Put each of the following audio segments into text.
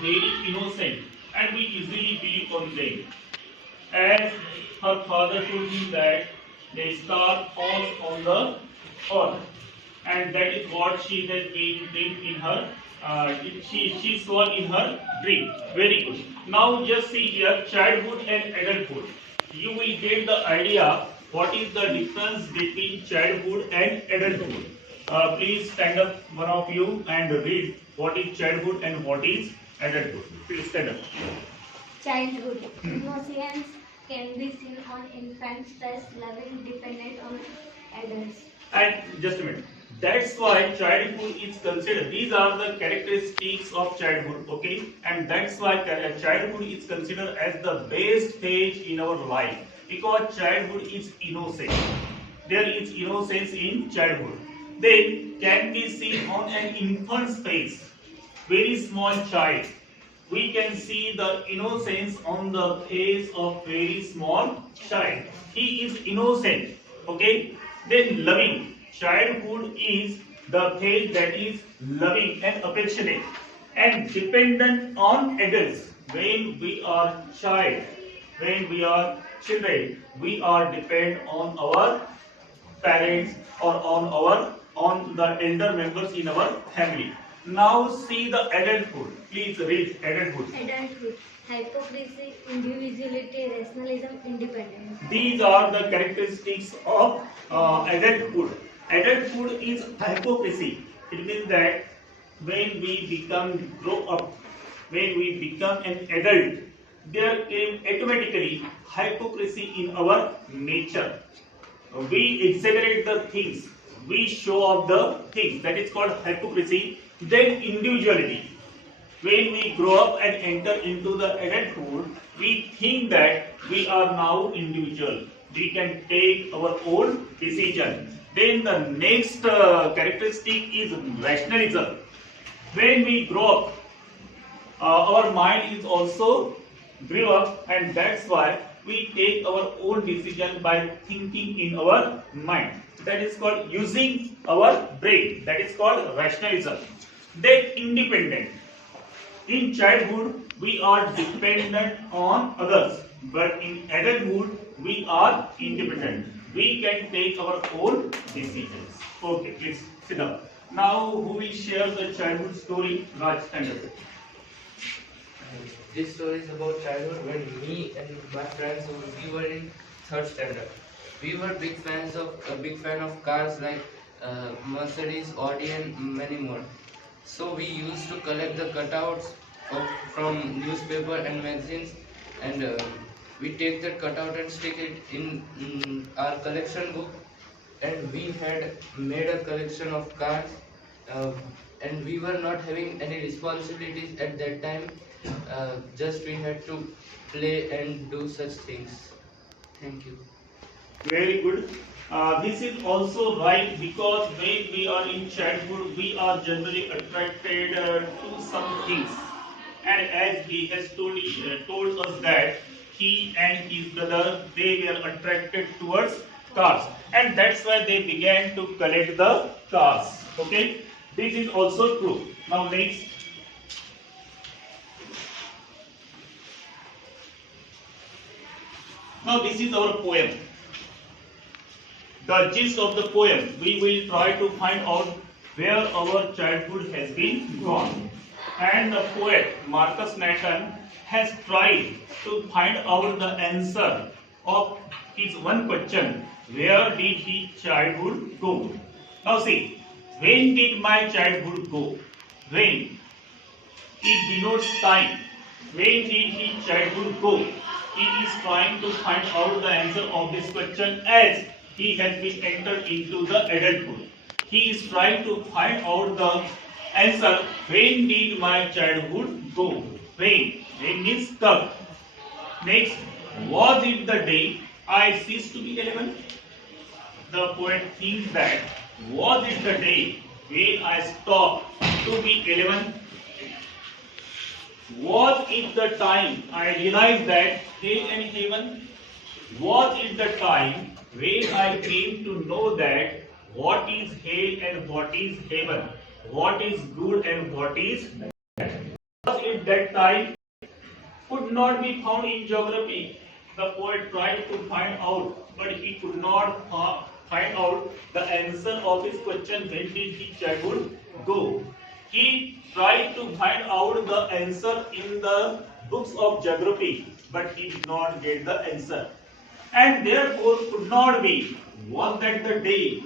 very innocent and we easily believe on them. As her father told me that the star falls on the earth, and that is what she has been dreamed in her. She saw in her dream. Very good. Now just see here, childhood and adulthood. You will get the idea what is the difference between childhood and adulthood. Please stand up, one of you, and read what is childhood and what is adulthood. Please stand up. Childhood. Innocence can be seen on infants, thus loving dependent on adults. And just a minute. That's why childhood is considered. These are the characteristics of childhood, okay? And that's why childhood is considered as the best stage in our life because childhood is innocent. There is innocence in childhood. Then can be seen on an infant's face, very small child. We can see the innocence on the face of very small child. He is innocent, okay? Then loving. Childhood is the phase that is loving and affectionate and dependent on adults. When we are child, when we are children, we are depend on our parents or on the elder members in our family. Now see the adulthood. Please read adulthood. Adulthood. Hypocrisy, individuality, rationalism, independence. These are the characteristics of adulthood. Adulthood is hypocrisy. It means that when we grow up, when we become an adult, there came automatically hypocrisy in our nature. We exaggerate the things, we show off the things. That is called hypocrisy. Then individuality. When we grow up and enter into the adulthood, we think that we are now individual. We can take our own decision. Then the next characteristic is rationalism. When we grow up, our mind is also grew up, and that's why we take our own decision by thinking in our mind. That is called using our brain. That is called rationalism. Then independent. In childhood, we are dependent on others, but in adulthood, we are independent. We can take our own decisions. Okay, please sit down. Now, who will share the childhood story? Raj, stand up. This story is about childhood when me and my friends we were in third standard. We were big fan of cars like Mercedes, Audi, and many more. So we used to collect the cutouts from newspaper and magazines, and we take that cutout and stick it in our collection book. And we had made a collection of cars, and we were not having any responsibilities at that time. Just we had to play and do such things. Thank you. Very good. This is also right because when we are in childhood, we are generally attracted to some things. And as he has told us that he and his brother, they were attracted towards cars. And that's why they began to collect the cars. Okay. This is also true. Now next. Now this is our poem. The gist of the poem, we will try to find out where our childhood has been gone. And the poet Marcus Nathan has tried to find out the answer of his one question, where did his childhood go? Now see, when did my childhood go? When? It denotes time. When did his childhood go? He is trying to find out the answer of this question as he has been entered into the adulthood. He is trying to find out the answer, when did my childhood go? When? When means kab. Next, was it the day I ceased to be 11? The poet thinks that, was it the day when I stopped to be 11? Was it the time I realized that hell and heaven? Was it the time when I came to know that what is hell and what is heaven? What is good and what is bad? Was at that time could not be found in geography. The poet tried to find out, but he could not find out the answer of his question, when did his childhood go? He tried to find out the answer in the books of geography, but he did not get the answer. And therefore could not be. Was that the day?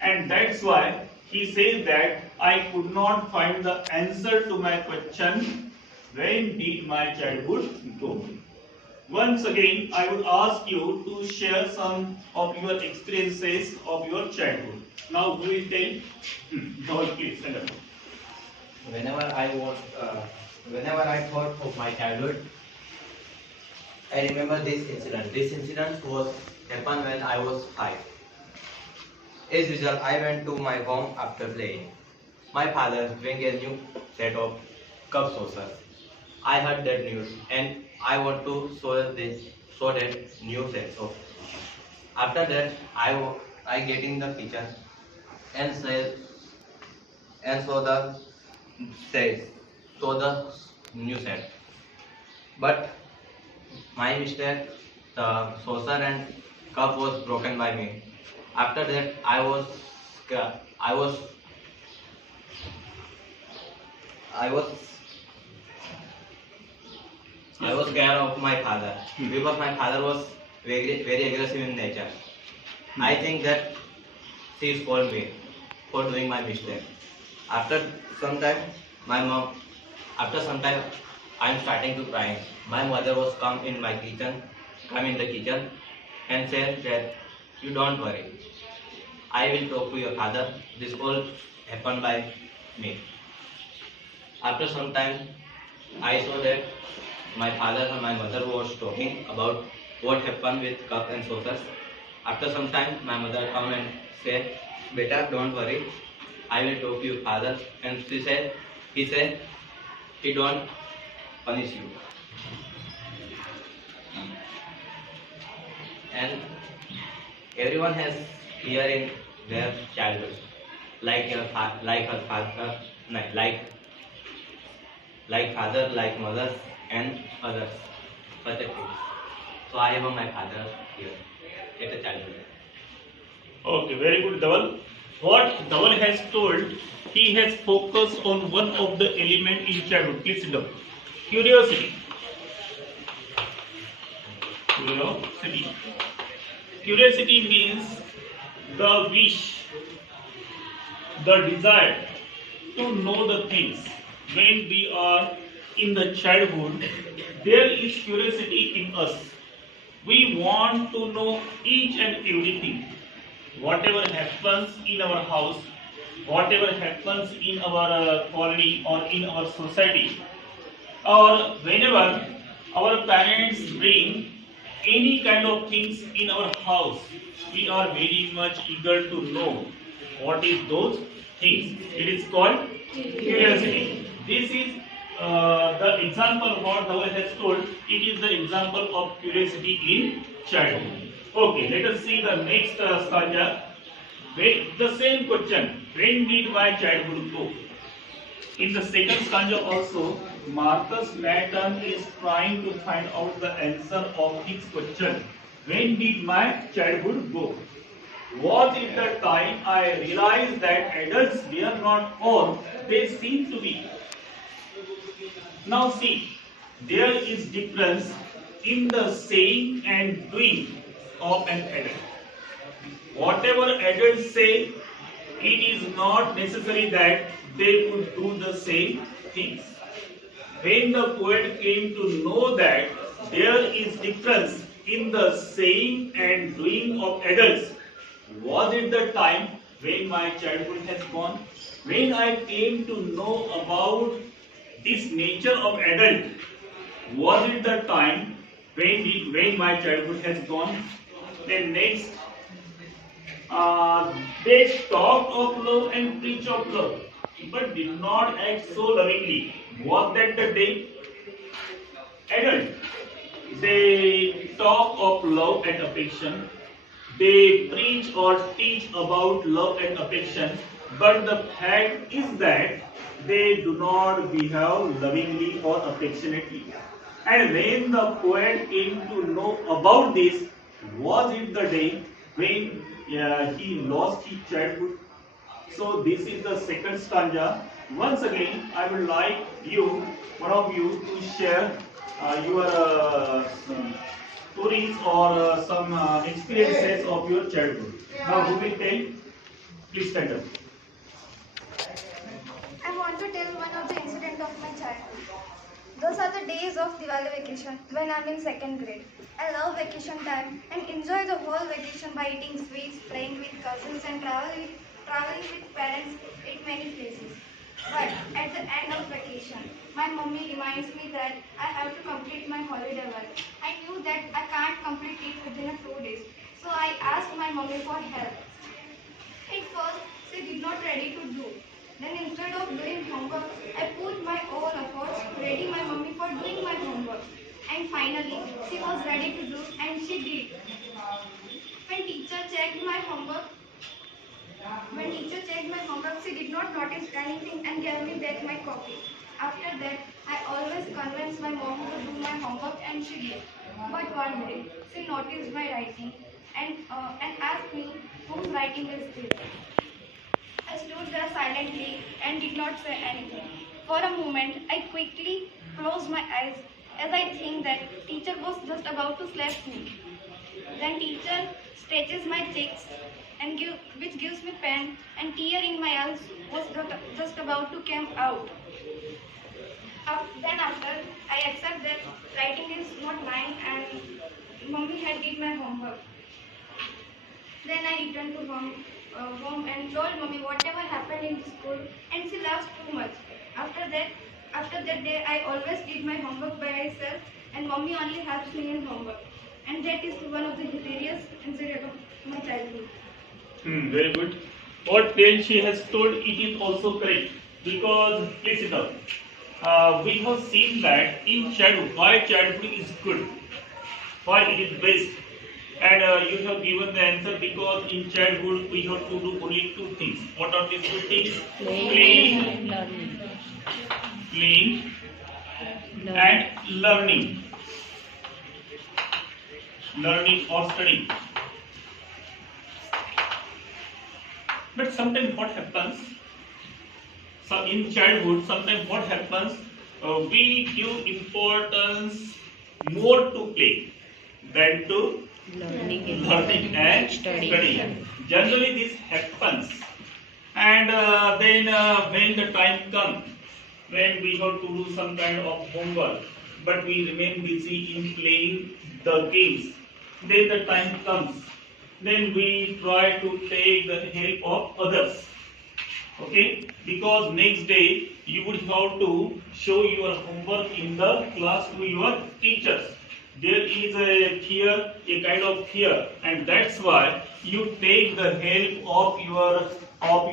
And that's why he says that I could not find the answer to my question, when did my childhood go? Once again, I would ask you to share some of your experiences of your childhood. Now, who will tell? Now, please, stand up. Whenever whenever I thought of my childhood, I remember this incident. This incident was happened when I was 5. As usual, I went to my home after playing. My father bring a new set of cup saucers. I heard that news and I want to show that new set of. After that, I get in the kitchen and saw the new set. But my mistake, the saucer and cup was broken by me. After that, I was scared of my father because my father was very aggressive in nature. I think that she scolded me for doing my mistake. After some time, I'm starting to cry. My mother was come in the kitchen and said that you don't worry. I will talk to your father. This all happened by me. After some time, I saw that my father and my mother was talking about what happened with cup and saucers. After some time, my mother come and said, "Beta, don't worry. I will talk to your father." And he said, he don't punish you. And everyone has fear in their childhood, like her father, like father, like mothers, and others, such a thing. So I have my father here at the childhood. Okay, very good, Dhaval. What Dhaval has told, he has focused on one of the element in childhood. Please sit down. Curiosity. Curiosity. Curiosity means the wish, the desire to know the things. When we are in the childhood, there is curiosity in us. We want to know each and everything. Whatever happens in our house, whatever happens in our colony or in our society, or whenever our parents bring any kind of things in our house, we are very much eager to know what is those things. It is called curiosity. This is the example what Dhaval has told. It is the example of curiosity in childhood. Okay, let us see the next stanza. The same question. When did my childhood go? In the second stanza also, Marcus Matton is trying to find out the answer of his question. When did my childhood go? Was it the time I realized that adults were not all they seem to be? Now see, there is difference in the saying and doing of an adult. Whatever adults say, it is not necessary that they could do the same things. When the poet came to know that there is difference in the saying and doing of adults, was it the time when my childhood has gone? When I came to know about this nature of adult, was it the time when my childhood has gone? Then next, they talked of love and preach of love, but did not act so lovingly. Was that the day? Adult, they talk of love and affection. They preach or teach about love and affection, but the fact is that they do not behave lovingly or affectionately. And when the poet came to know about this, was it the day when he lost his childhood? So this is the second stanza. Once again, I would like you, one of you, to share your some stories or some experiences of your childhood. Now, who will tell? Please stand up. I want to tell one of the incident of my childhood. Those are the days of Diwali vacation when I'm in second grade. I love vacation time and enjoy the whole vacation by eating sweets, playing with cousins and traveling with parents at many places. But at the end of vacation, my mummy reminds me that I have to complete my holiday work. I knew that I can't complete it within a 2 days. So I asked my mummy for help. At first, she did not ready to do. Then instead of doing homework, I put my all efforts ready my mummy for doing my homework. And finally, she was ready to do and she did. When teacher checked my homework, she did not notice anything and gave me back my copy. After that, I always convinced my mom to do my homework and she did. But one day, she noticed my writing and asked me whose writing is this. I stood there silently and did not say anything. For a moment, I quickly closed my eyes as I think that teacher was just about to slap me. Then teacher stretches my cheeks and which gives me pain and tear in my eyes was just about to come out. Then after, I accept that writing is not mine and mummy had did my homework. Then I returned to home and told mummy whatever happened in school and she laughed too much. After that day I always did my homework by myself and mummy only helps me in homework. And that is one of the hilarious incidents of my childhood. Very good. What then she has told, it is also correct. Because, please sit down. We have seen that in childhood, why childhood is good, why it is best. And you have given the answer because in childhood we have to do only two things. What are these two things? Playing and learning. Learning or studying. But sometimes what happens? So in childhood, sometimes what happens? We give importance more to play than to learning and studying. Generally, this happens, and then when the time comes, when we have to do some kind of homework, but we remain busy in playing the games. Then the time comes, then we try to take the help of others. Okay, because next day you would have to show your homework in the class to your teachers. There is a kind of fear, and that's why you take the help of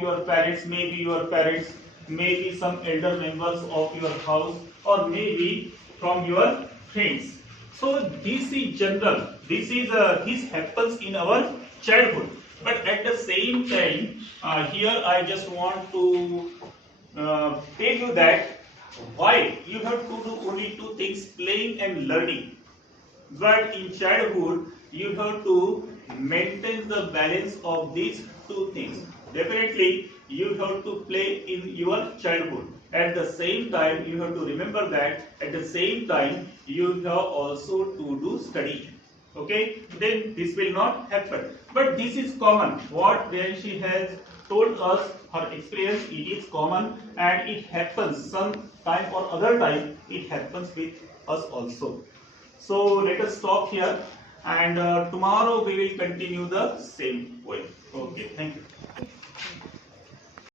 your parents, maybe some elder members of your house, or maybe from your friends. So this is general. This happens in our childhood. But at the same time, here I just want to tell you that why you have to do only two things: playing and learning. But in childhood, you have to maintain the balance of these two things. Definitely, you have to play in your childhood. At the same time, you have to remember that at the same time, you have also to do study. Okay, then this will not happen. But this is common. What when she has told us her experience, it is common and it happens some time or other time. It happens with us also. So let us stop here, and tomorrow we will continue the same poem. Okay, thank you.